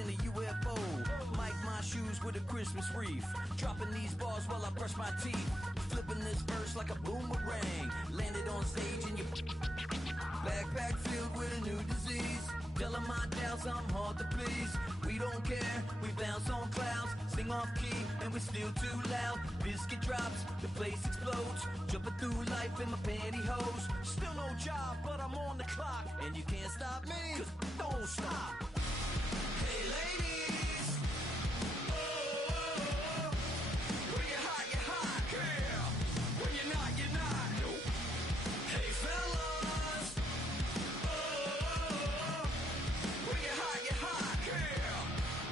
in a UFO. Mike my shoes with a Christmas wreath. Dropping these bars while I brush my teeth. Flipping this verse like a boomerang. Landed on stage in your backpack filled with a new disease. Telling my doubts I'm hard to please. We don't care, we bounce on clouds. Sing off key and we're still too loud. Biscuit drops, the place explodes. Jumping through life in my pantyhose. Still no job, but I'm on the clock. And you can't stop me, cause don't stop. Hey ladies, oh, when you're hot, girl. When you're not, you're not. Nope. Hey fellas, oh, when you're hot, girl.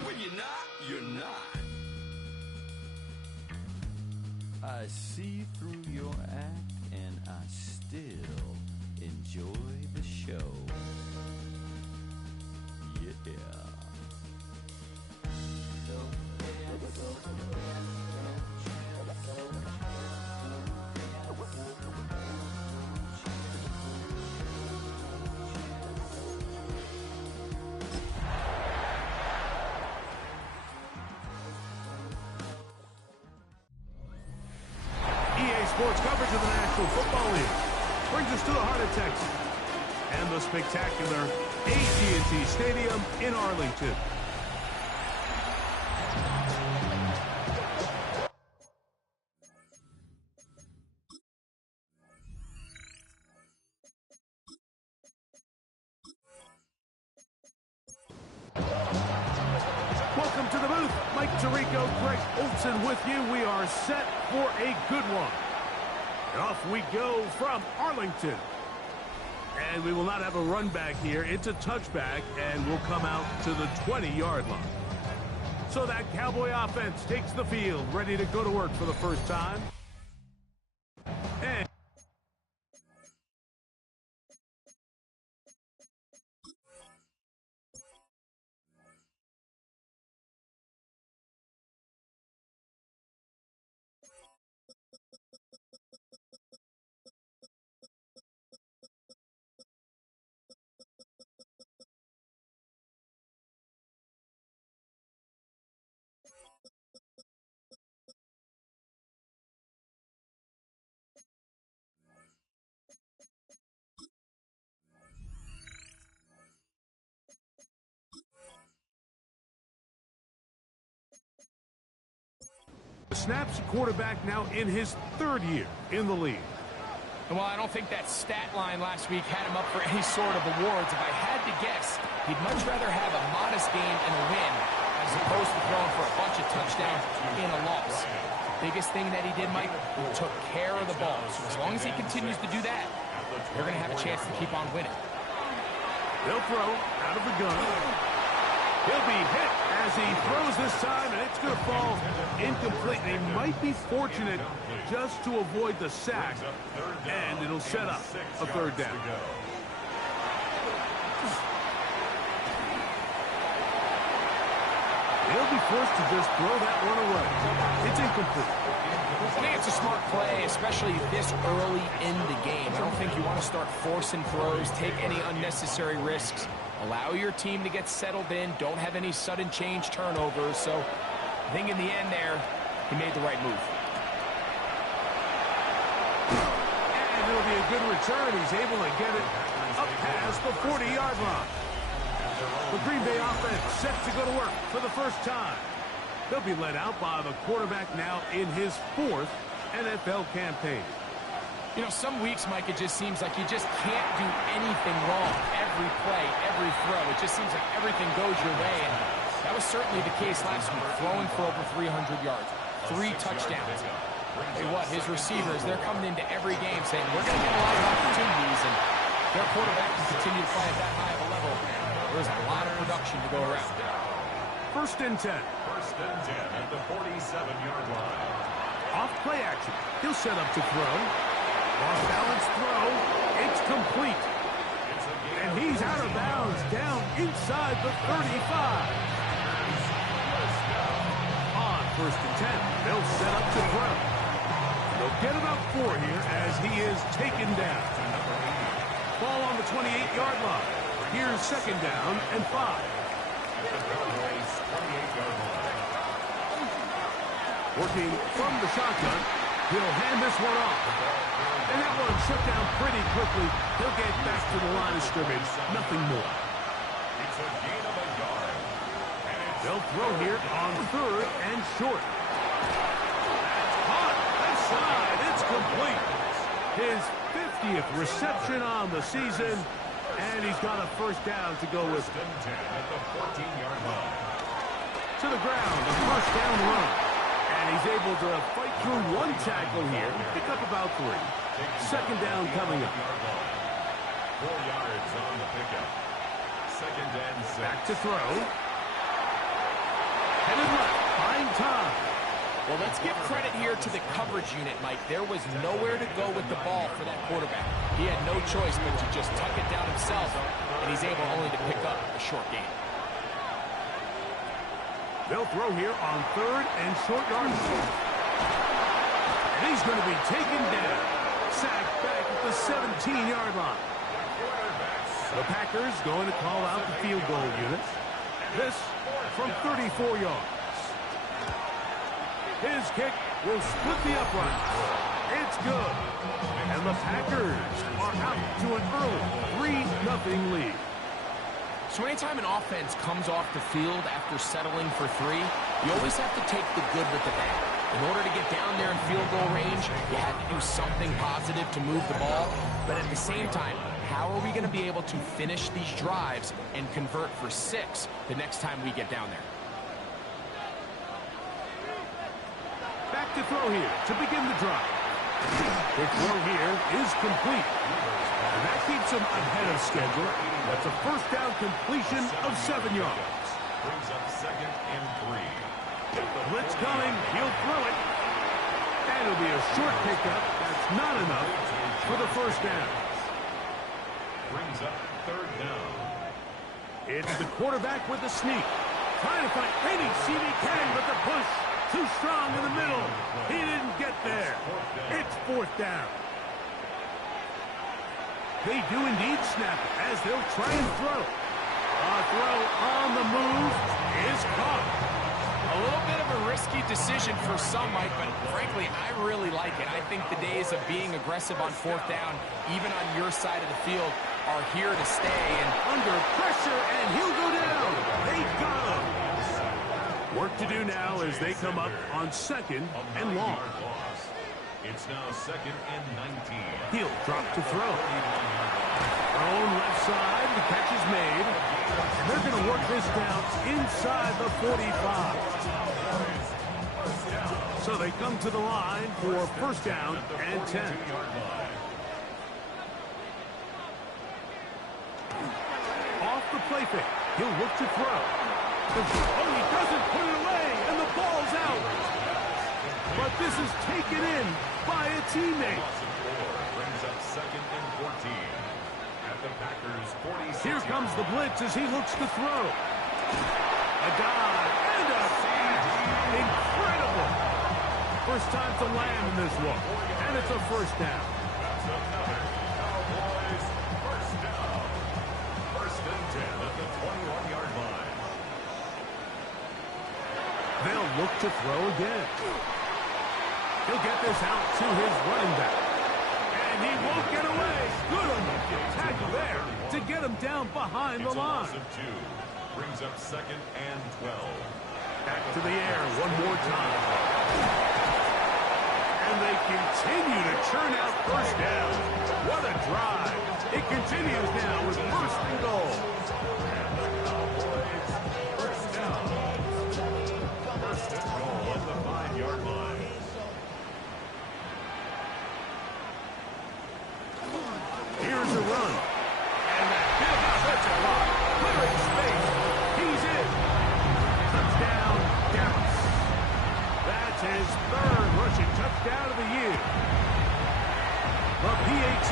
When you're not, you're not. I see through your act and I still enjoy the show. Yeah. Sports coverage of the National Football League brings us to the heart of Texas and the spectacular AT&T Stadium in Arlington. Welcome to the booth. Mike Tirico, Greg Olson with you. We are set for a good one. And off we go from Arlington. And we will not have a run back here. It's a touchback, and we'll come out to the 20-yard line. So that Cowboy offense takes the field, ready to go to work for the first time. And snaps quarterback now in his third year in the league. Well, I don't think that stat line last week had him up for any sort of awards. If I had to guess, he'd much rather have a modest game and a win as opposed to throwing for a bunch of touchdowns in a loss. Biggest thing that he did, Mike, he took care of the ball. So as long as he continues to do that, they're going to have a chance to keep on winning. They'll throw out of the gun. He'll be hit as he throws this time, and it's going to fall incomplete. They might be fortunate just to avoid the sack, and it'll set up a third down. They'll be forced to just throw that one away. It's incomplete. I think it's a smart play, especially this early in the game. I don't think you want to start forcing throws, take any unnecessary risks. Allow your team to get settled in. Don't have any sudden change turnovers. So I think in the end there, he made the right move. And it'll be a good return. He's able to get it up past the 40-yard line. The Green Bay offense set to go to work for the first time. They'll be led out by the quarterback now in his fourth NFL campaign. You know, some weeks, Mike, it just seems like you just can't do anything wrong. Every play, every throw, it just seems like everything goes your way. And that was certainly the case last week, throwing for over 300 yards, 3 touchdowns. Hey, what, his receivers, they're coming into every game saying, we're going to get a lot of opportunities, and their quarterback can continue to play at that high of a level. There's a lot of production to go around. First and 10. First and 10 at the 47-yard line. Off play action. He'll set up to throw. Off balance throw. It's complete. And he's out of bounds down inside the 35. On first and 10, they'll set up to throw. They'll get about 4 here as he is taken down. Ball on the 28-yard line. Here's second down and 5. Working from the shotgun. He'll hand this one off. And that one shut down pretty quickly. He'll get back to the line of scrimmage. Nothing more. It's a gain of a yard. They'll throw here on 3rd and short. That's caught. Left side. It's complete. His 50th reception on the season. And he's got a first down to go with. 10 at the 14-yard line. To the ground, a first down run. And he's able to fight through one tackle here, pick up about 3. Second down coming up. 4 yards on the pickup. 2nd and 6. Back to throw. Headed left, find time. Well, let's give credit here to the coverage unit, Mike. There was nowhere to go with the ball for that quarterback. He had no choice but to just tuck it down himself, and he's able only to pick up a short gain. They'll throw here on 3rd and short yardage. And he's going to be taken down. Sacked back at the 17-yard line. The Packers going to call out the field goal unit. This from 34 yards. His kick will split the uprights. It's good. And the Packers are out to an early 3-0 lead. So anytime an offense comes off the field after settling for 3, you always have to take the good with the bad. In order to get down there in field goal range, you have to do something positive to move the ball. But at the same time, how are we going to be able to finish these drives and convert for 6 the next time we get down there? Back to throw here to begin the drive. The throw here is complete. And that keeps him ahead of schedule. That's a first down completion of 7 yards. Brings up 2nd and 3. Blitz coming. He'll throw it. And it'll be a short pickup. That's not enough for the first down. Brings up 3rd down. It's the quarterback with the sneak. Trying to find any CD can, but the push too strong in the middle. He didn't get there. It's 4th down. They do indeed snap it as they'll try and throw. A throw on the move is caught. A little bit of a risky decision for some, Mike, but frankly, I really like it. I think the days of being aggressive on 4th down, even on your side of the field, are here to stay. And under pressure, and he'll go down. They got him. Work to do now as they come up on 2nd and long. It's now 2nd and 19. He'll drop to throw. Thrown left side, the catch is made. And they're going to work this down inside the 45. So they come to the line for first down and 10. Off the play fake. He'll look to throw. Oh, he doesn't put it away, and the ball's out. But this is taken in by a teammate. Brings up 2nd and 14. At the Packers 46. Here comes the blitz as he looks to throw. A dive and a feed. Incredible. First time to land in this one. And it's a first down. That's another Cowboys first down. 1st and 10 at the 21-yard line. They'll look to throw again. He'll get this out to his running back. And he won't get away. Good on the tackle there to get him down behind the line. It's a loss of 2. Brings up 2nd and 12. Back to the air one more time. And they continue to churn out first down. What a drive. It continues now with 1st and goal. First down. 1st and goal at the 5-yard line. Here's a run. And that big offensive line. Clearing space. He's in. Touchdown, Dallas. That's his 3rd rushing touchdown of the year. The PAT,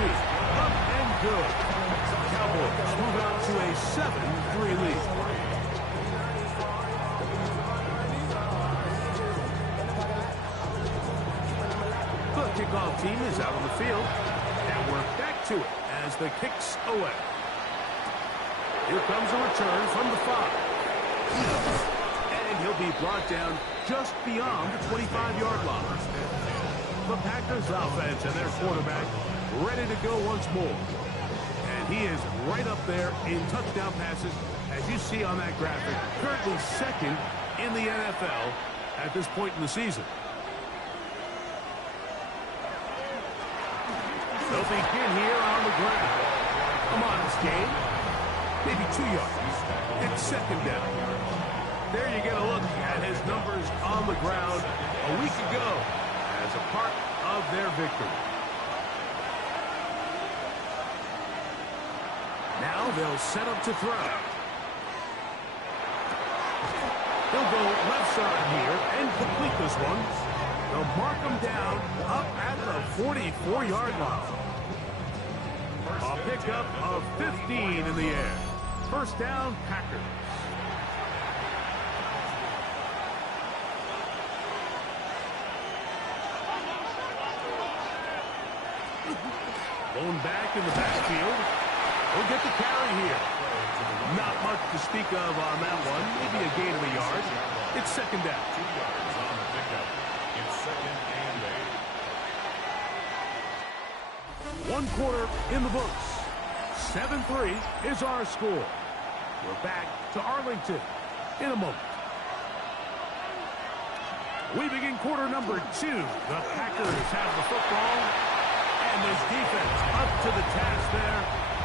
up and good. Cowboys move out to a 7-3 lead. The kickoff team is out on the field. And we're back to it as the kick's away. Here comes a return from the 5. And he'll be brought down just beyond the 25-yard line. The Packers offense and their quarterback ready to go once more. And he is right up there in touchdown passes, as you see on that graphic, currently second in the NFL at this point in the season. They'll begin here on the ground. Come on, this game. Maybe 2 yards. It's second down. There you get a look at his numbers on the ground a week ago as a part of their victory. Now they'll set up to throw. He'll go left side here and complete this one. They'll mark him down up at the 44-yard line. A pickup of 15 in the air. First down, Packers. Going back in the backfield. He'll get the carry here. Not much to speak of on that one. Maybe a gain of a yard. It's second down. 2 yards on the pickup. It's second and 8. 1 quarter in the books. 7-3 is our score. We're back to Arlington in a moment. We begin quarter number 2. The Packers have the football. And this defense up to the task there.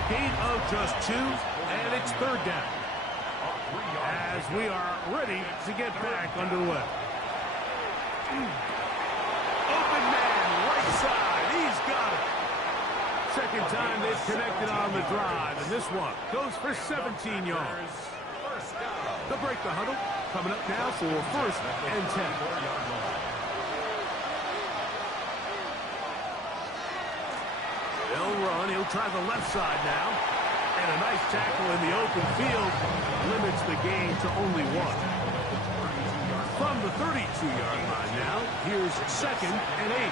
Gain of just 2, and it's third down. As we are ready to get back underway. Open man, right side. He's got it. Second time they've connected on the drive, and this one goes for 17 yards. They'll break the huddle. Coming up now for first and 10. They'll run. He'll try the left side now. And a nice tackle in the open field limits the gain to only 1. From the 32-yard line now, here's second and 8.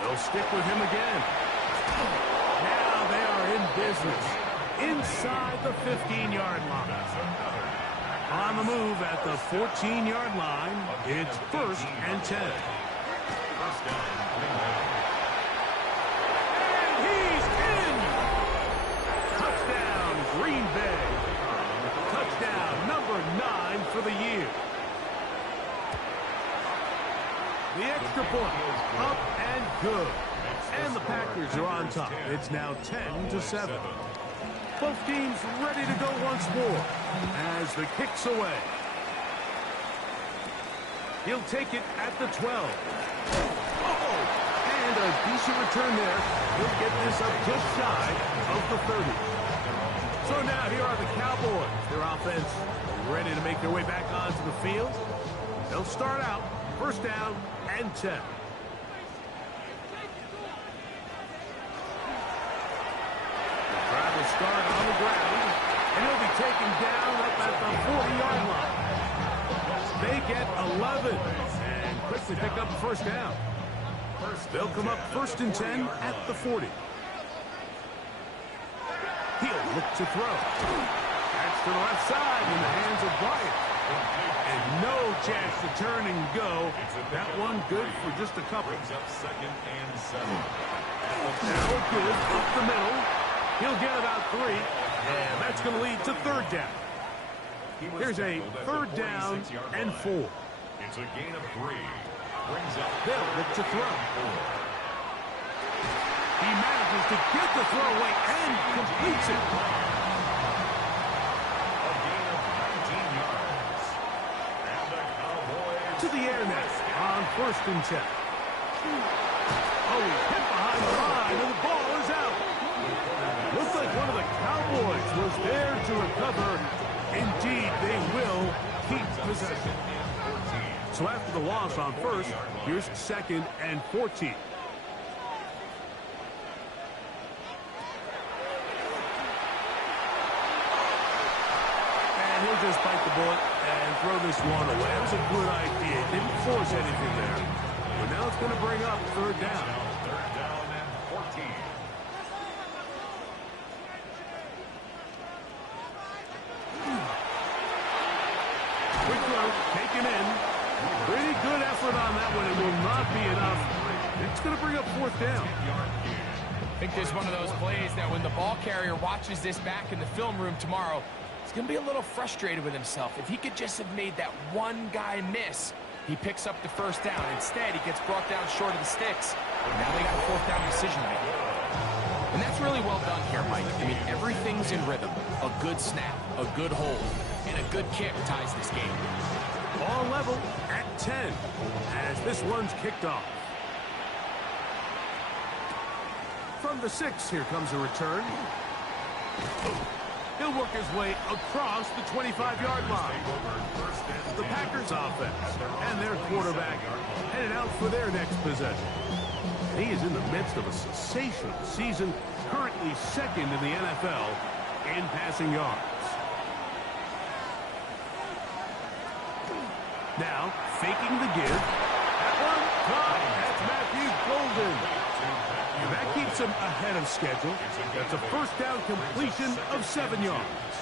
They'll stick with him again. Now they are in business inside the 15-yard line. On the move at the 14-yard line, it's first and 10. And he's in! Touchdown, Green Bay. Touchdown number 9 for the year. The extra point, up and good. And the Packers are on top. It's now 10-7. Both teams ready to go once more as the kick's away. He'll take it at the 12. Oh, and a decent return there. He'll get this up just shy of the 30. So now here are the Cowboys. Their offense ready to make their way back onto the field. They'll start out first down and 10. Start on the ground, and he'll be taken down up at the 40-yard line. They get 11 and quickly pick up the first down. They'll come up first and 10 at the 40. He'll look to throw. That's to the left side in the hands of Bryant. And no chance to turn and go. That one good for just a couple. Second and 7. Now good up the middle. He'll get about 3, and that's going to lead to third down. Here's a third down and 4. It's a gain of 3. They'll look to throw. He manages to get the throw away and completes it. A gain of 19 yards. And the Cowboys To the air net on first and 10. Oh, he's hit behind the line, and the ball is out. Looks like one of the Cowboys was there to recover. Indeed, they will keep possession. So after the loss on first, here's second and 14. And he'll just bite the bullet and throw this one away. That was a good idea. Didn't force anything there. But now it's going to bring up third down. Third down and 14. effort on that one. It will not be enough. It's going to bring up fourth down. I think there's one of those plays that when the ball carrier watches this back in the film room tomorrow, he's going to be a little frustrated with himself. If he could just have made that one guy miss, he picks up the first down. Instead, he gets brought down short of the sticks. Now they got a fourth down decision to make. And that's really well done here, Mike. I mean, everything's in rhythm. A good snap, a good hold, and a good kick ties this game. Ball level at 10 as this one's kicked off. From the 6, here comes a return. He'll work his way across the 25-yard line. The Packers offense and their quarterback headed out for their next possession. He is in the midst of a sensational season, currently second in the NFL in passing yards. Now, faking the give. That one, caught. That's Matthew Golden. And that keeps him ahead of schedule. That's a first down completion of 7 yards.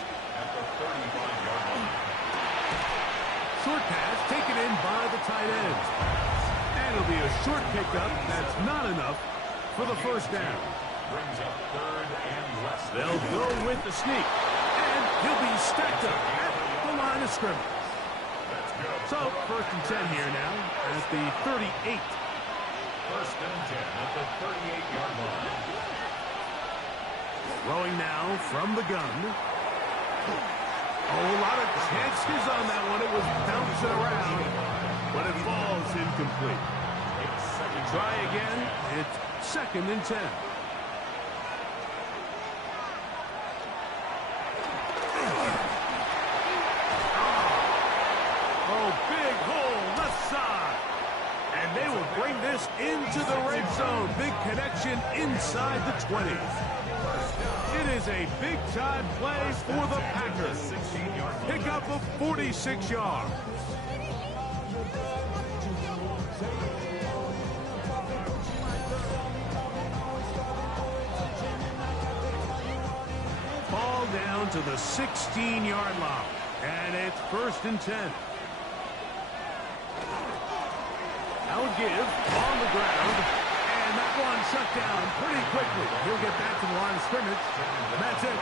Short pass taken in by the tight end. And it'll be a short pickup. That's not enough for the first down. They'll go with the sneak. And he'll be stacked up at the line of scrimmage. So, first and 10 here now at the 38. First and 10 at the 38-yard line. Throwing now from the gun. Oh, a lot of chances on that one. It was bouncing around, but it falls incomplete. Try again. It's second and 10. Oh, big hole left side. And they will bring this into the red zone. Big connection inside the 20. It is a big-time play for the Packers. Pick up of 46 yards. Ball down to the 16-yard line. And it's first and 10. Now give on the ground, and that one shut down pretty quickly. He'll get back to the line of scrimmage, and that's it.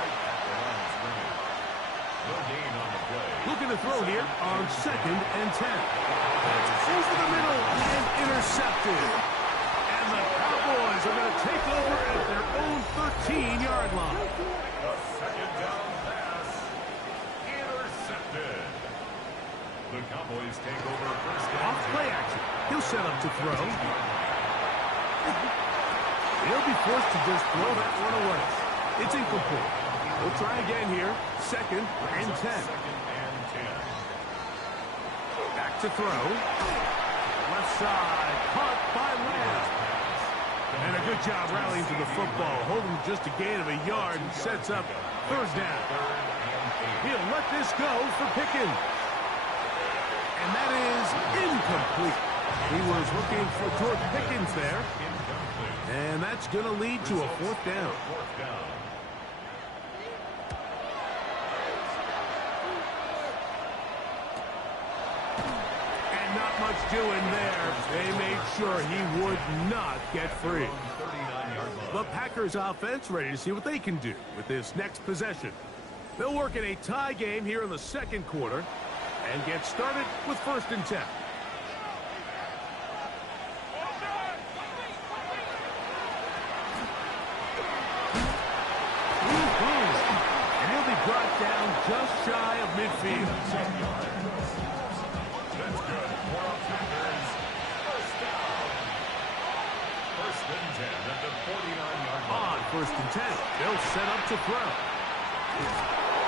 Looking to throw here on second and 10. It's over the middle and intercepted. And the Cowboys are going to take over at their own 13-yard line. The second down pass intercepted. The Cowboys take over first down. Off play action. He'll set up to throw. He'll be forced to just throw that one away. It's incomplete. We'll try again here. Second and 10. Back to throw. Left side. Caught by Lamb. And a good job rallying to the football. Holding just a gain of a yard and sets up first down. He'll let this go for Pickens. And that is incomplete. He was looking for George Pickens there. And that's going to lead to a fourth down. And not much doing there. They made sure he would not get free. The Packers offense ready to see what they can do with this next possession. They'll work in a tie game here in the second quarter and get started with first and 10. And he'll be brought down just shy of midfield. That's good for our Packers. First down. First and 10 at the 49-yard line. On first and 10, they'll set up to throw.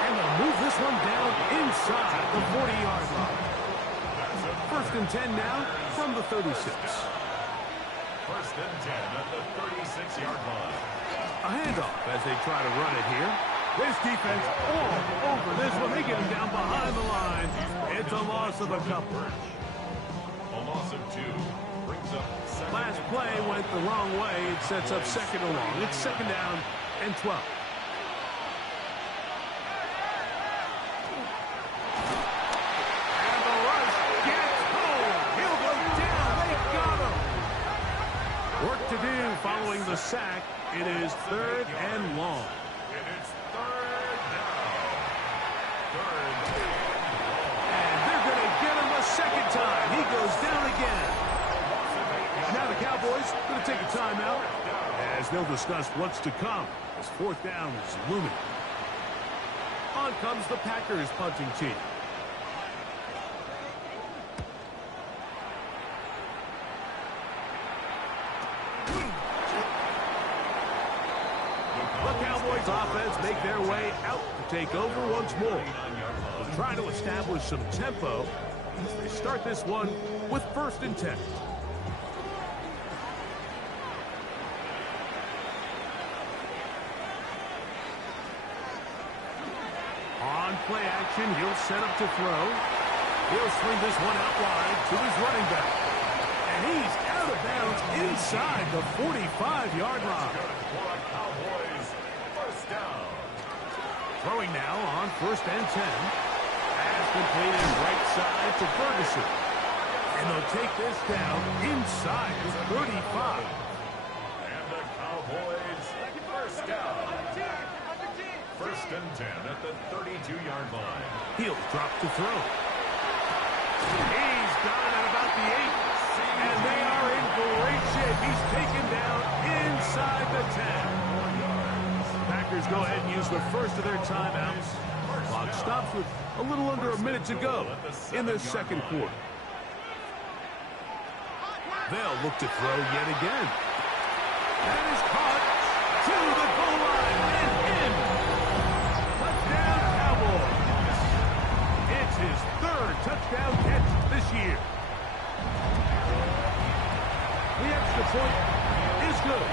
And they'll move this one down inside the 40-yard line. First and 10 now from the 36. First and 10 at the 36-yard line. A handoff as they try to run it here. This defense all over this one. They get him down behind the line. It's a loss of a couple. A loss of 2 brings up second. Last play went the wrong way. It sets up second and long. It's second down and 12. And the rush gets home. He'll go down the sack. It is 3rd and long. And it's 3rd down. 3rd and long. And they're going to get him a second time. He goes down again. Now the Cowboys going to take a timeout as they'll discuss what's to come as 4th down is looming. On comes the Packers punting team. The Cowboys offense make their way out to take over once more. They'll try to establish some tempo as they start this one with 1st and 10. On play action, he'll set up to throw. He'll swing this one out wide to his running back. And he's out of bounds inside the 45-yard line. Cowboys, 1st down. Throwing now on 1st and 10. Pass completed right side to Ferguson. And they'll take this down inside the 35. And the Cowboys, 1st down. 1st and 10 at the 32-yard line. He'll drop to throw. He's got it at about the 8. And they are in great shape. He's taken down inside the 10. Packers go ahead and use the first of their timeouts. Clock stops with a little under a minute to go in the 2nd quarter. They'll look to throw yet again. That is caught to the goal line and in. Touchdown, Cowboys. It's his 3rd touchdown catch this year. The extra point is good.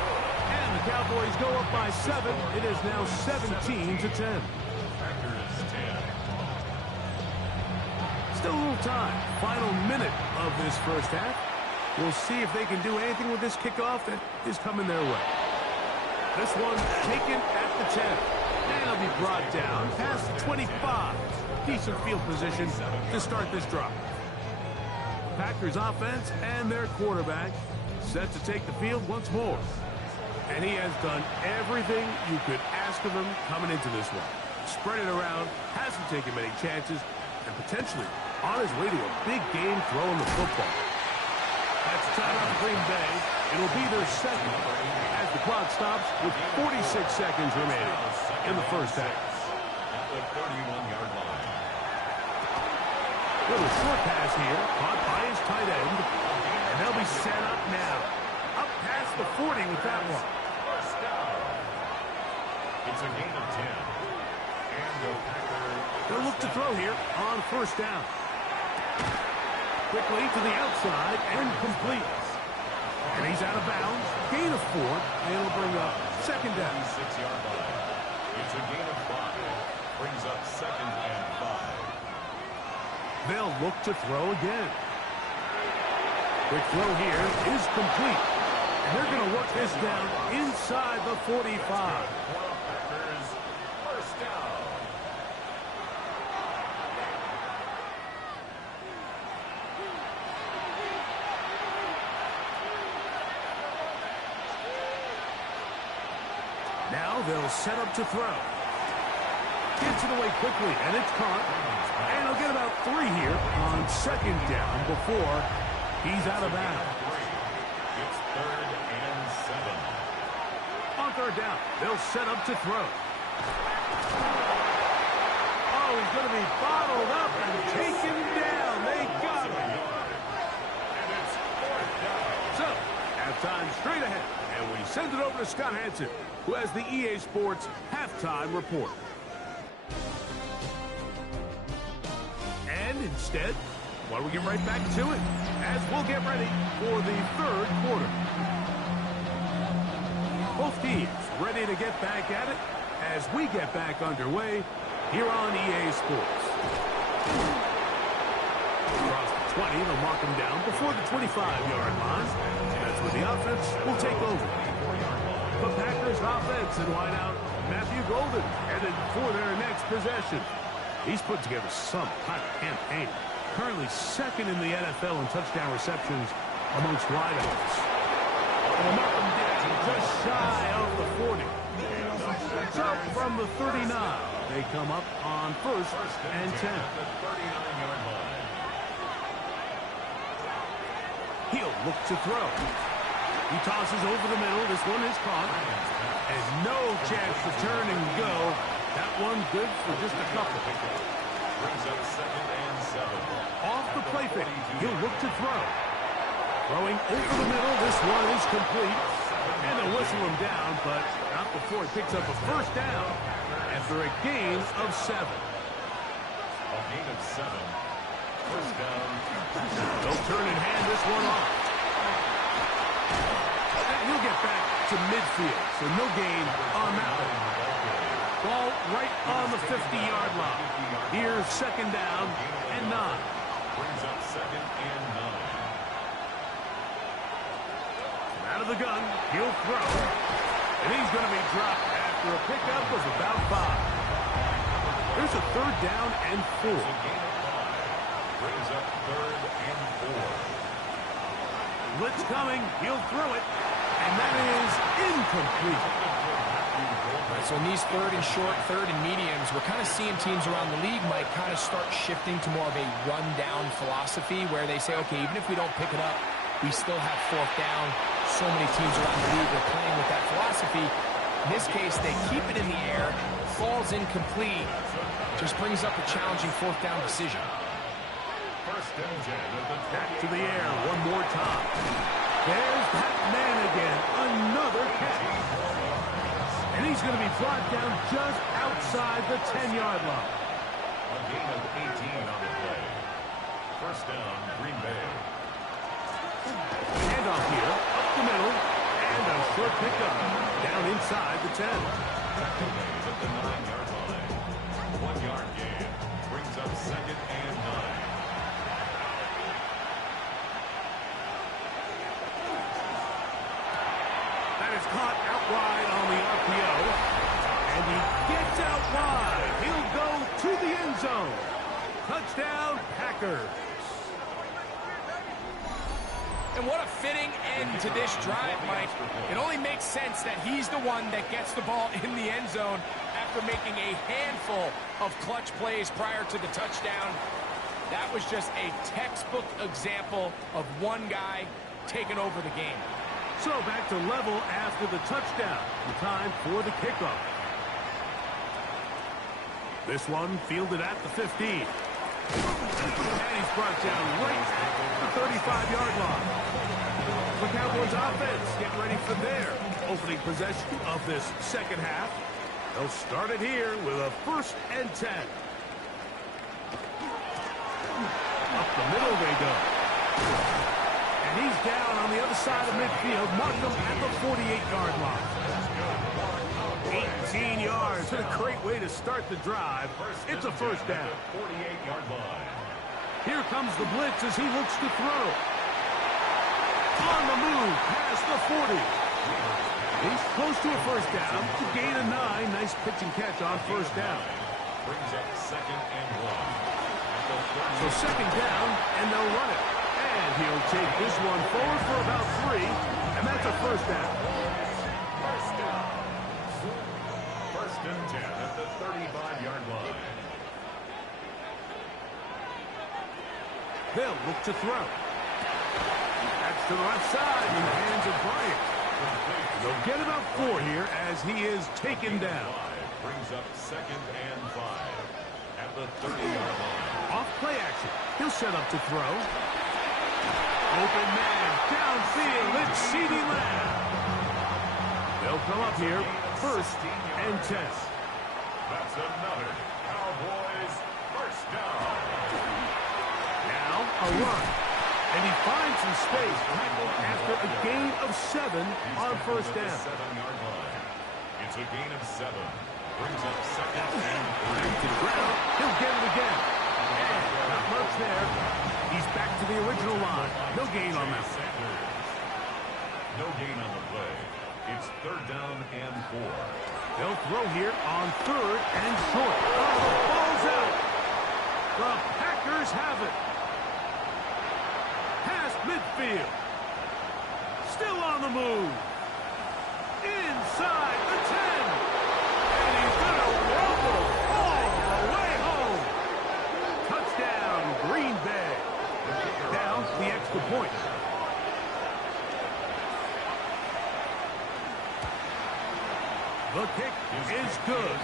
And the Cowboys go up by 7. It is now 17-10. Packers 10. Still a little time. Final minute of this 1st half. We'll see if they can do anything with this kickoff that is coming their way. This one taken at the 10. And it'll be brought down past the 25. Decent field position to start this drive. Packers offense and their quarterback set to take the field once more. And he has done everything you could ask of him coming into this one. Spread it around, hasn't taken many chances, and potentially on his way to a big game throwing the football. That's timeout Green Bay. It'll be their 2nd as the clock stops with 46 seconds remaining in the 1st half. At the 31-yard line. Little short pass here, caught by his tight end. And they'll be set up now. Up past the 40 with that one. 1st down. It's a gain of 10. And the Packers. They'll look to throw here on 1st down. Quickly to the outside and complete. And he's out of bounds. Gain of 4. And it'll bring up 2nd down. 6-yard line. It's a gain of 5. Brings up 2nd and 5. They'll look to throw again. Quick throw here is complete. And they're going to work this down inside the 45. Packers, 1st down. Now they'll set up to throw. Gets it away quickly, and it's caught. And he'll get about 3 here on 2nd down before he's out of bounds. It's 3rd and 7. On 3rd down, they'll set up to throw. Oh, he's going to be bottled up and taken down. They got him. And it's 4th down. So, halftime straight ahead. And we send it over to Scott Hanson, who has the EA Sports halftime report. And instead, why don't we get right back to it as we'll get ready for the 3rd quarter. Both teams ready to get back at it as we get back underway here on EA Sports. Across the 20, they'll mark him down before the 25-yard line. That's where the offense will take over. The Packers offense and wideout Matthew Golden headed for their next possession. He's put together some kind of campaign. Currently 2nd in the NFL in touchdown receptions amongst wideouts. And mark him down just shy of the 40. It's up from the 39. They come up on first and 10. The 39-yard line. He'll look to throw. He tosses over the middle. This one is caught. And no chance to turn and go. That one good for just a couple. Brings up second and 7. Off the play fake. He'll look to throw. Throwing over the middle. This one is complete. And they'll whistle him down, but not before he picks up a first down after a gain of 7. A gain of 7. First down. They'll turn and hand this one off. And he'll get back to midfield, so no gain on that one. Ball right on the 50-yard line. Here's second down and 9. Brings up second and 9. Out of the gun, he'll throw. And he's going to be dropped after a pickup of about 5. There's a third down and 4. A gain of 5. Brings up third and 4. Blitz coming, he'll throw it. And that is incomplete. So in these third and short, third and mediums, we're kind of seeing teams around the league, Mike, kind of start shifting to more of a run-down philosophy where they say, okay, even if we don't pick it up, we still have fourth down. So many teams around the league are playing with that philosophy. In this case, they keep it in the air, falls incomplete, just brings up a challenging fourth down decision. First and 10 at the Back to the air one more time. There's that man again. Another catch. And he's going to be brought down just outside the 10-yard line. A gain of 18 on the play. First down, Green Bay. Handoff here, up the middle, and a short pickup down inside the 10. Second is at the 9-yard line. 1-yard gain. Brings up second and 9. That is caught out wide on the RPO. And he gets out wide. He'll go to the end zone. Touchdown, Packers. And what a fitting end to this drive, Mike. It only makes sense that he's the one that gets the ball in the end zone after making a handful of clutch plays prior to the touchdown. That was just a textbook example of one guy taking over the game. So back to level after the touchdown. The time for the kickoff. This one fielded at the 15. And he's brought down right at the 35-yard line. The Cowboys offense get ready for their opening possession of this second half. They'll start it here with a first and 10. Up the middle they go. And he's down on the other side of midfield. Markham at the 48-yard line. 18 yards. A great way to start the drive. It's a first down. 48-yard line. Here comes the blitz as he looks to throw. On the move, past the 40. He's close to a first down. To gain of 9. Nice pitch and catch on first down. Brings up second and 1. So second down, and they'll run it. And he'll take this one forward for about 3. And that's a first down. First down. First and 10 at the 35-yard line. They'll look to throw. That's to the left side in the hands of Bryant. They'll get about 4 here as he is taken down. Brings up second and 5 at the 30-yard line. Off play action. He'll set up to throw. Open man downfield. It's CeeDee Lamb. They'll come up here first and 10. That's another Cowboys first down. Now a run. And he finds some space after a gain of 7 on first down. 7-yard line. It's a gain of 7. Brings up second and 3. To the ground. He'll get it again. And not much there. He's back to the original line. No gain on that. No gain on the play. It's third down and 4. They'll throw here on third and short. Oh, the ball's out. The Packers have it. Past midfield. Still on the move. The kick is good.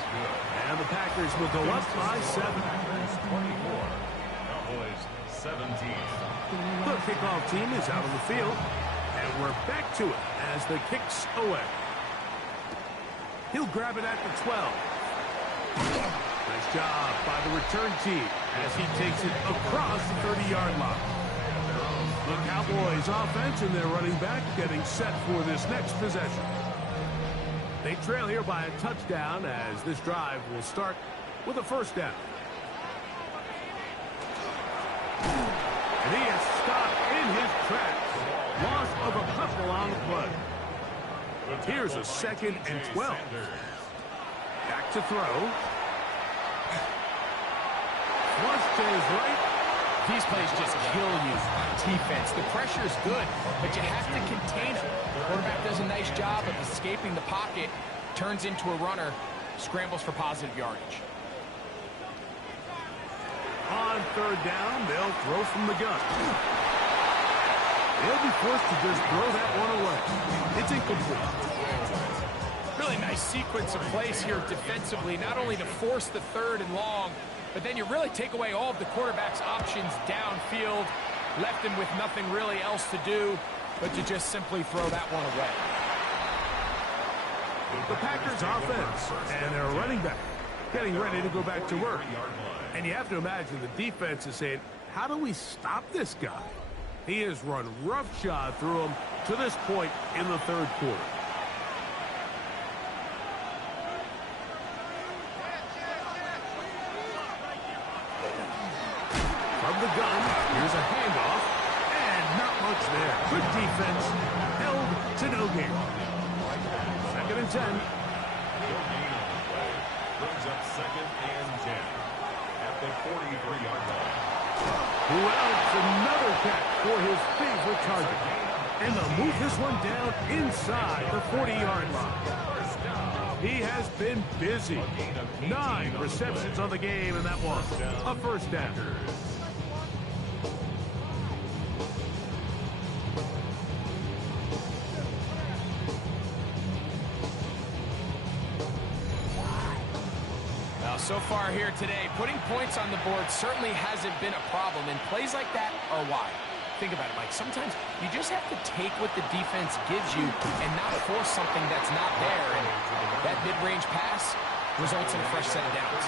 And the Packers will go up by 7. 24. Cowboys 17. The kickoff team is out on the field. And we're back to it as the kick's away. He'll grab it at the 12. Nice job by the return team as he takes it across the 30-yard line. The Cowboys offense and their running back getting set for this next possession. They trail here by a touchdown as this drive will start with a first down. And he is stopped in his tracks. Loss of a couple on the play. Here's a 2nd and 12. Back to throw. Flush to his right. These plays just kill you on defense. The pressure is good, but you have to contain him. The quarterback does a nice job of escaping the pocket, turns into a runner, scrambles for positive yardage. On 3rd down, they'll throw from the gun. They'll be forced to just throw that one away. It's incomplete. Really nice sequence of plays here defensively, not only to force the 3rd and long, but then you really take away all of the quarterback's options downfield, left him with nothing really else to do but to just simply throw that one away. The Packers offense and their running back getting ready to go back to work. And you have to imagine the defense is saying, how do we stop this guy? He has run roughshod through him to this point in the 3rd quarter. From the gun, here's a handoff, and not much there. Good defense, held to no gain. 2nd and 10. Brings up 2nd and 10 at the 43-yard line. Who else? Another catch for his favorite target. And they'll move this one down inside the 40-yard line. He has been busy. 9 receptions on the game, and that was a first down. So far here today, putting points on the board certainly hasn't been a problem, and plays like that are why. Think about it, Mike. Sometimes you just have to take what the defense gives you and not force something that's not there, and that mid-range pass results in a fresh set of downs. A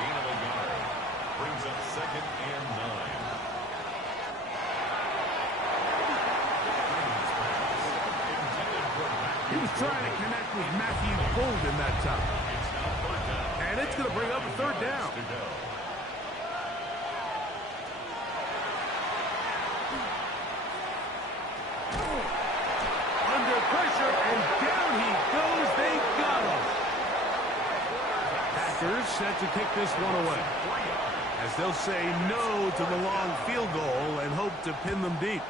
gain of a yard brings up 2nd and 9. He was trying to connect with Matthew Golden that time. And it's going to bring up a 3rd down. Under pressure, and down he goes. They got him. Packers set to kick this one away, as they'll say no to the long field goal and hope to pin them deep.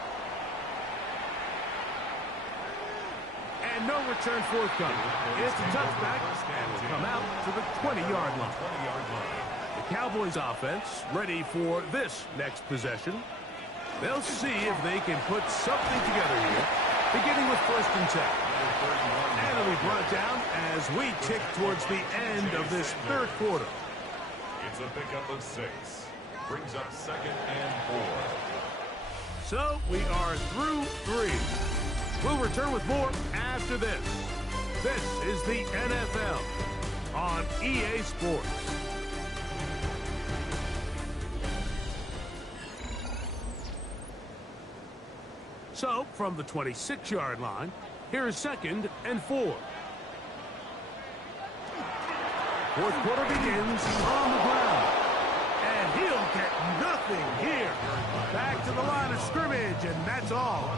And no return forthcoming. It's a touchback, and will come out to the 20-yard line. The Cowboys offense ready for this next possession. They'll see if they can put something together here, beginning with 1st and 10. And we brought it down as we tick towards the end of this 3rd quarter. It's a pickup of 6. Brings up 2nd and 4. So we are through 3. We'll return with more after this. This is the NFL on EA Sports. So, from the 26-yard line, here is 2nd and 4. 4th quarter begins on the ground. And he'll get nothing here. Back to the line of scrimmage, and that's all.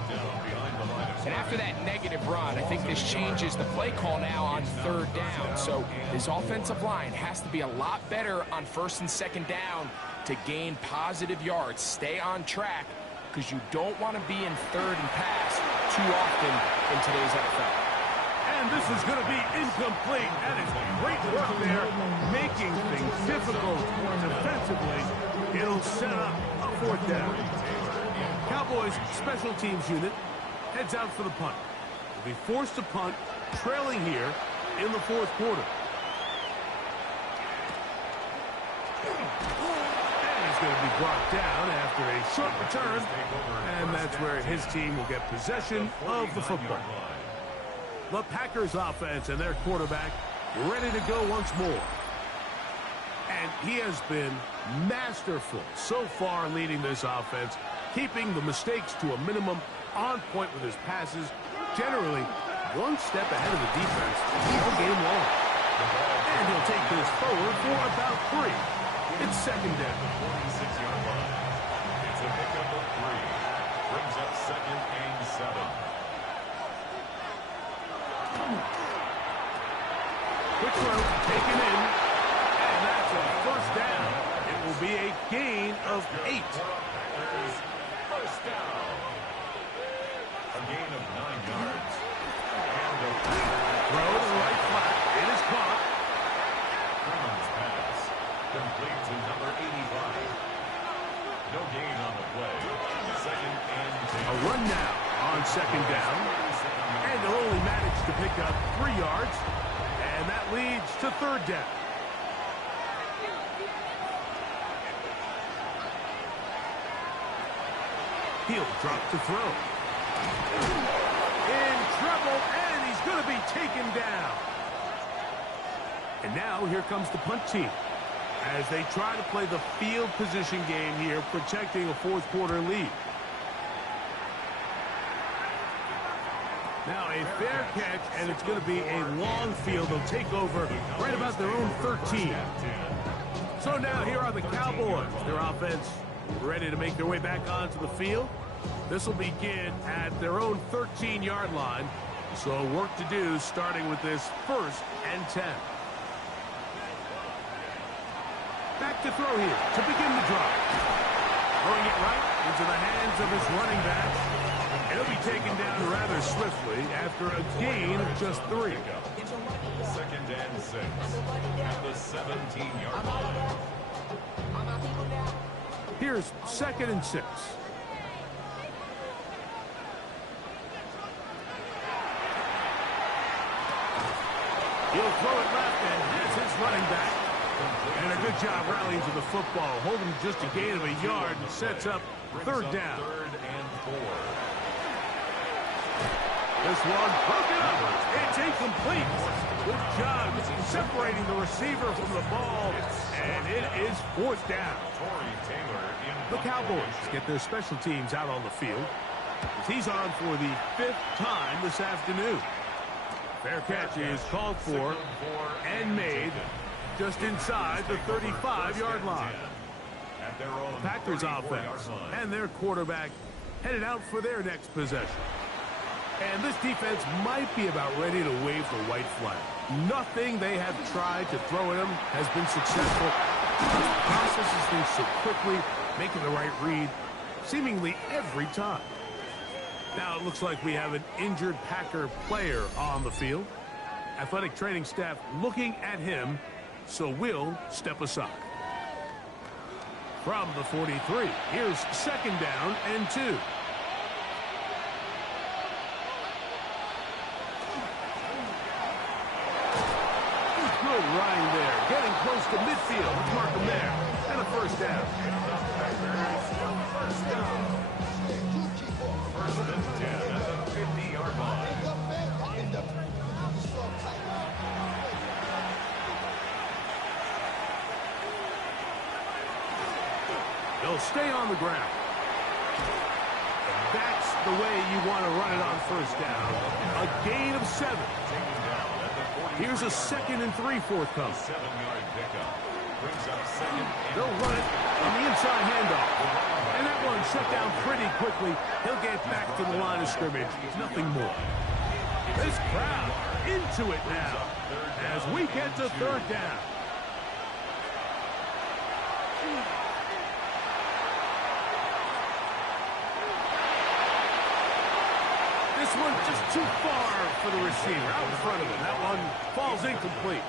And after that negative run, I think this changes the play call now on 3rd down. So this offensive line has to be a lot better on 1st and 2nd down to gain positive yards. Stay on track, because you don't want to be in 3rd and pass too often in today's NFL. And this is going to be incomplete. That is great work there, making things difficult defensively. It'll set up a 4th down. Cowboys special teams unit heads out for the punt. They'll be forced to punt trailing here in the fourth quarter. And he's going to be brought down after a short return, and that's where his team will get possession of the football. The Packers offense and their quarterback ready to go once more. And he has been masterful so far leading this offense, keeping the mistakes to a minimum, on point with his passes, generally one step ahead of the defense all game long. And he'll take this forward for about 3. It's second down. 46-yard line. It's a pickup of 3. Brings up second and 7. Quick throw, taken in, and that's a first down. It will be a gain of 8. First down. A gain of 9 yards. And a Throw to the right flat. It is caught. Herman's pass. Complete to number 85. No gain on the play. Second and 10. A run now on second down. And they'll only manage to pick up 3 yards. And that leads to third down. He'll drop to throw. In trouble, and he's going to be taken down. And now here comes the punt team as they try to play the field position game here, protecting a fourth quarter lead. Now a fair catch, and it's going to be a long field. They'll take over right about their own 13. So now here are the Cowboys. Their offense ready to make their way back onto the field. This will begin at their own 13-yard line. So work to do starting with this 1st and 10. Back to throw here to begin the drive. Throwing it right into the hands of his running back. He'll be taken down rather swiftly after a gain of just 3. Second and 6 at the 17-yard line. Here's second and 6. He'll throw it left and has his running back. And a good job rallying to the football. Holding just a gain of a yard and sets up third down. Third and 4. This one broken up. It's incomplete. Good job separating the receiver from the ball. And it is fourth down. Torrey Taylor in The Cowboys get their special teams out on the field. He's on for the 5th time this afternoon. Fair catch is called for and made just inside the 35-yard line. at their own Packers offense and their quarterback headed out for their next possession. And this defense might be about ready to wave the white flag. Nothing they have tried to throw at him has been successful. Processes things so quickly, making the right read seemingly every time. Now it looks like we have an injured Packer player on the field. Athletic training staff looking at him, so we'll step aside. From the 43, here's second down and 2. Good running there, getting close to midfield. Let's mark him there. And a first down. First and 10 at the 50-yard line. They'll stay on the ground. That's the way you want to run it on first down. A gain of 7. Here's a 2nd and 3 forthcoming. 7-yard pickup. Brings up second. They'll run it on the inside handoff. And that one shut down pretty quickly. He'll get back to the line of scrimmage. Nothing more. This crowd into it now as we get to third down. This one just too far for the receiver out in front of him. That one falls incomplete.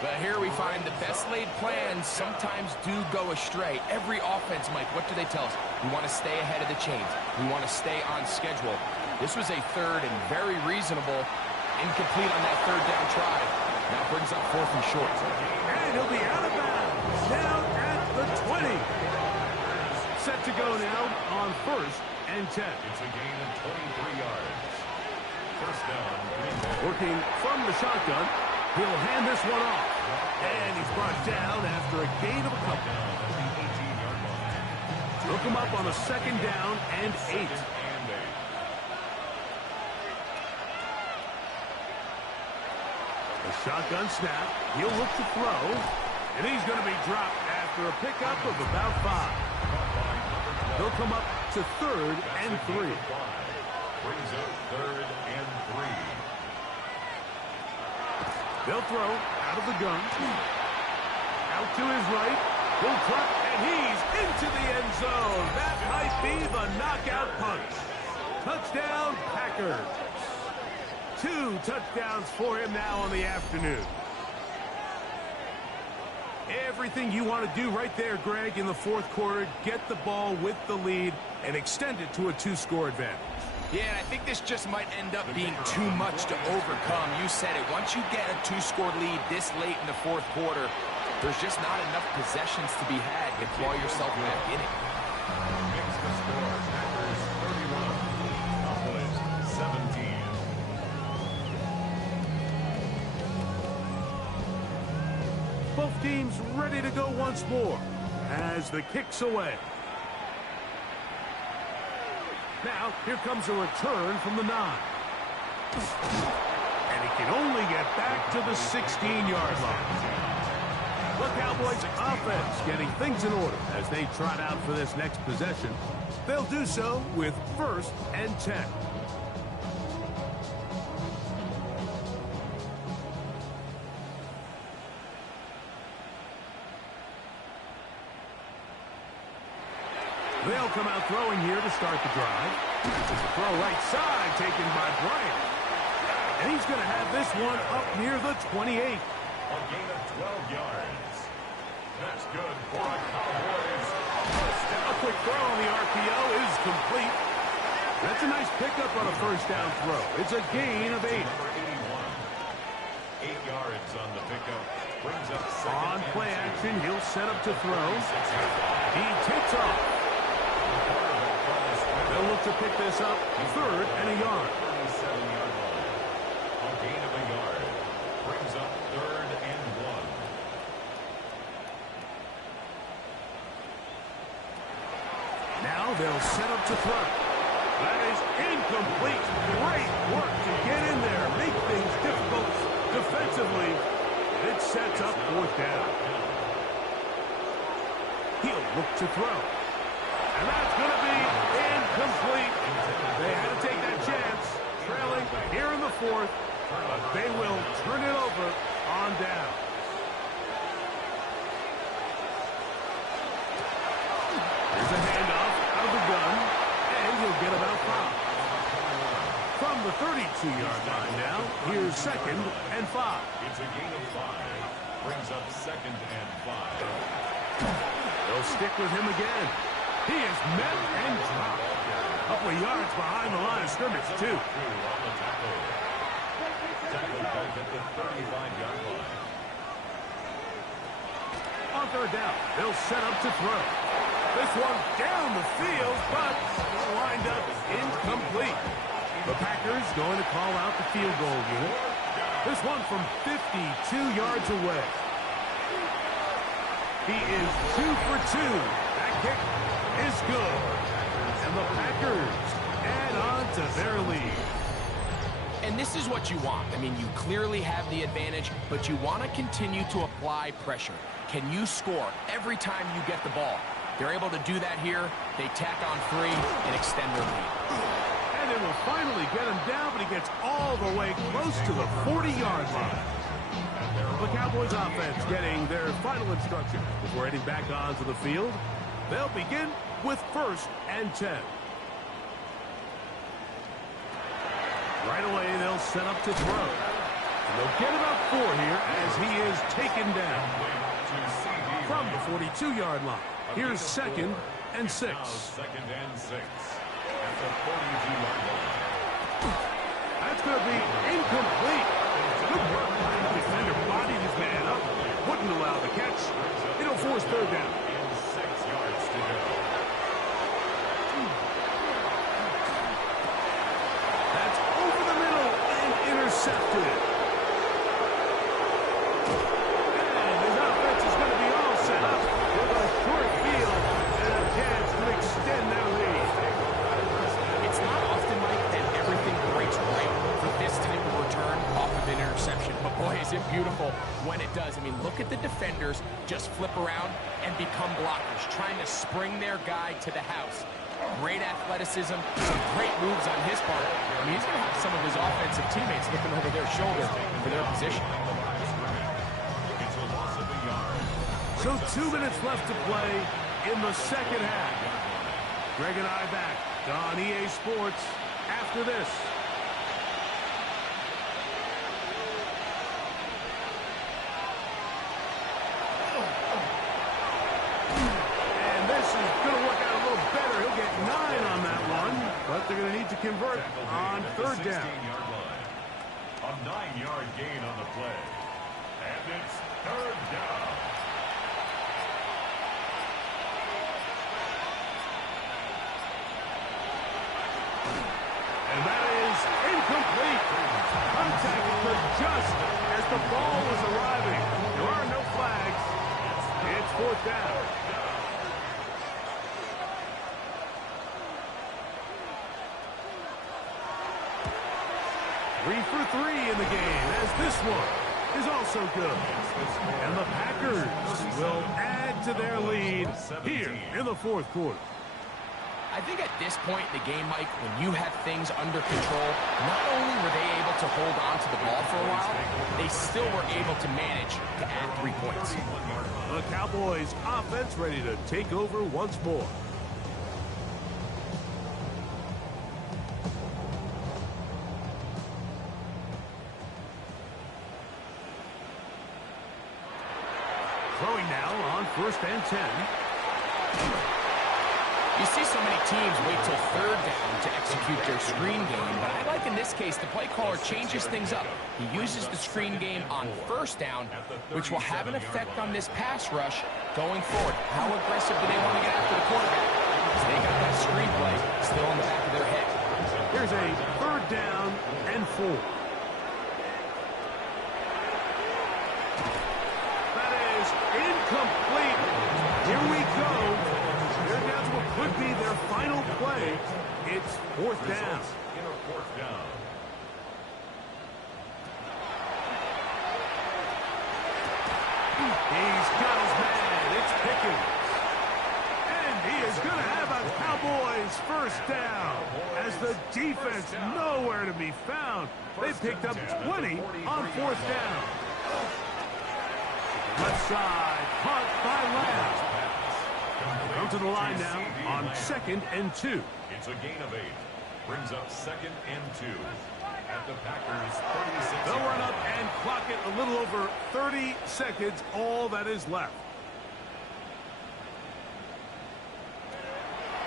But here we find the best laid plans sometimes do go astray. Every offense, Mike, what do they tell us? We want to stay ahead of the chains. We want to stay on schedule. This was a third and very reasonable incomplete on that third down try. Now brings up 4th and short. And he'll be out of bounds, down at the 20. Set to go now on 1st and 10. It's a gain of 23 yards. First down. Working from the shotgun, he'll hand this one off. And he's brought down after a gain of a couple. Look him up on a 2nd down and 8. A shotgun snap. He'll look to throw. And he's going to be dropped after a pickup of about 5. He'll come up to 3rd and 3. Brings up 3rd and 3. They'll throw out of the gun. Out to his right. He'll cut, and he's into the end zone. That might be the knockout punch. Touchdown, Packers. 2 touchdowns for him now on the afternoon. Everything you want to do right there, Greg, in the 4th quarter. Get the ball with the lead and extend it to a 2-score advantage. Yeah, and I think this just might end up being too much to overcome. You said it. Once you get a 2-score lead this late in the 4th quarter, there's just not enough possessions to be had to claw yourself back in it. Makes the score. Packers 31. Cowboys 17. Both teams ready to go once more as the kick's away. Now, here comes a return from the 9. And he can only get back to the 16-yard line. The Cowboys offense getting things in order as they trot out for this next possession. They'll do so with 1st and 10. They'll come out throwing here to start the drive. It's a throw right side taken by Bryant. And he's going to have this one up near the 28. A gain of 12 yards. That's good for the Cowboys. A quick throw on the RPO is complete. That's a nice pickup on a 1st down throw. It's a gain of 8. Number 81. 8 yards on the pickup. Brings up 2nd On and play 2. action, he'll set up to throw. He takes off. They'll look to pick this up 3rd and a yard. 37-yard line. A gain of a yard. Brings up 3rd and 1. Now they'll set up to throw. That is incomplete. Great work to get in there, make things difficult defensively. It sets up 4th down. He'll look to throw. And that's going to be incomplete. They had to take that chance, trailing here in the 4th, but they will turn it over on down. Here's a handoff out of the gun, and he'll get about 5. From the 32-yard line now, here's 2nd and 5. It's a gain of 5. Brings up 2nd and 5. They'll stick with him again. He is met and dropped. A couple of yards behind the line of scrimmage, too. Tackled back at the 35-yard line. On 3rd down, they'll set up to throw. This one down the field, but lined up incomplete. The Packers going to call out the field goal unit. This one from 52 yards away. He is 2 for 2. That kick is good. And the Packers add on to their lead. And this is what you want. I mean, you clearly have the advantage, but you want to continue to apply pressure. Can you score every time you get the ball? They're able to do that here. They tack on 3 and extend their lead. And it will finally get him down, but he gets all the way close to the 40-yard line. The Cowboys offense getting their final instruction before heading back onto the field. They'll begin with 1st and 10. Right away, they'll set up to throw. And they'll get about 4 here as he is taken down. From the 42-yard line, here's 2nd and 6. 2nd and 6. At the 42-yard line. That's going to be incomplete. Good work. The defender bodied his man up. Wouldn't allow the catch. It'll force third down. And 6 yards to go. That's over the middle and intercepted. And his offense is going to be all set up with a short field and a chance to extend their lead. It's not often, Mike, that everything breaks right for this type of return off of an interception. But boy, is it beautiful when it does. I mean, look at the defenders just flip around and become blockers, trying to spring their guy to the house. Great athleticism, some great moves on his part. I mean, he's going to have some of his offensive teammates looking over their shoulder for their position. It's a loss of a yard. So 2 minutes left to play in the second half. Greg and I back on EA Sports after this. And this is going to work out a little better. He'll get 9 on that one, but they're going to need to convert on third down. 16-yard line. A 9-yard gain on the play. And it's third down. And that is incomplete. Contact was just as the ball was arriving. There are no flags. It's fourth down. Three for 3 in the game, as this one is also good. And the Packers will add to their lead here in the fourth quarter. I think at this point in the game, Mike, when you have things under control, not only were they able to hold on to the ball for a while, they still were able to manage to add 3 points. The Cowboys offense ready to take over once more. Throwing now on 1st and 10. You see so many teams wait till third down to execute their screen game, but I like in this case the play caller changes things up. He uses the screen game on 1st down, which will have an effect on this pass rush going forward. How aggressive do they want to get after the quarterback? Because they got that screen play still on the back of their head. Here's a third down and 4. That is incomplete. Here we go. They're down to what could be their final play. It's fourth down. In a fourth down. He's got his man. It's Pickens. And he is going to have a Cowboys first down as the defense nowhere to be found. They picked up 20 on fourth down. Left side, caught by Lamb. Come to the line now on 2nd and 2. It's a gain of 8. Brings up 2nd and 2. At the Packers 36. They'll run up and clock it a little over 30 seconds, all that is left.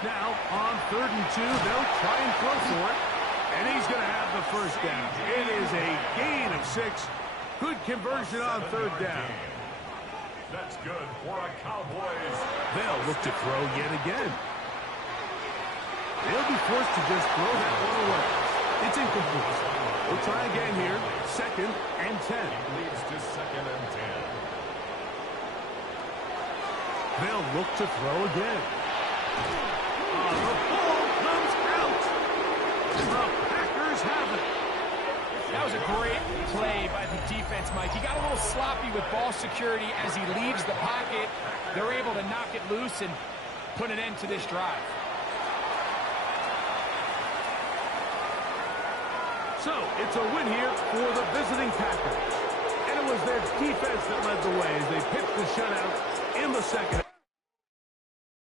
Now, on 3rd and 2, they'll try and throw for it. And he's going to have the first down. It is a gain of 6. Good conversion on 3rd down. That's good for a Cowboys. They'll look to throw yet again. They'll be forced to just throw that one away. It's incomplete. We'll try again here. 2nd and 10. Leads to 2nd and 10. They'll look to throw again. The ball comes out. The Packers have it. That was a great play by the defense, Mike. He got a little sloppy with ball security as he leaves the pocket. They're able to knock it loose and put an end to this drive. So, it's a win here for the visiting Packers. And it was their defense that led the way as they picked the shutout in the second.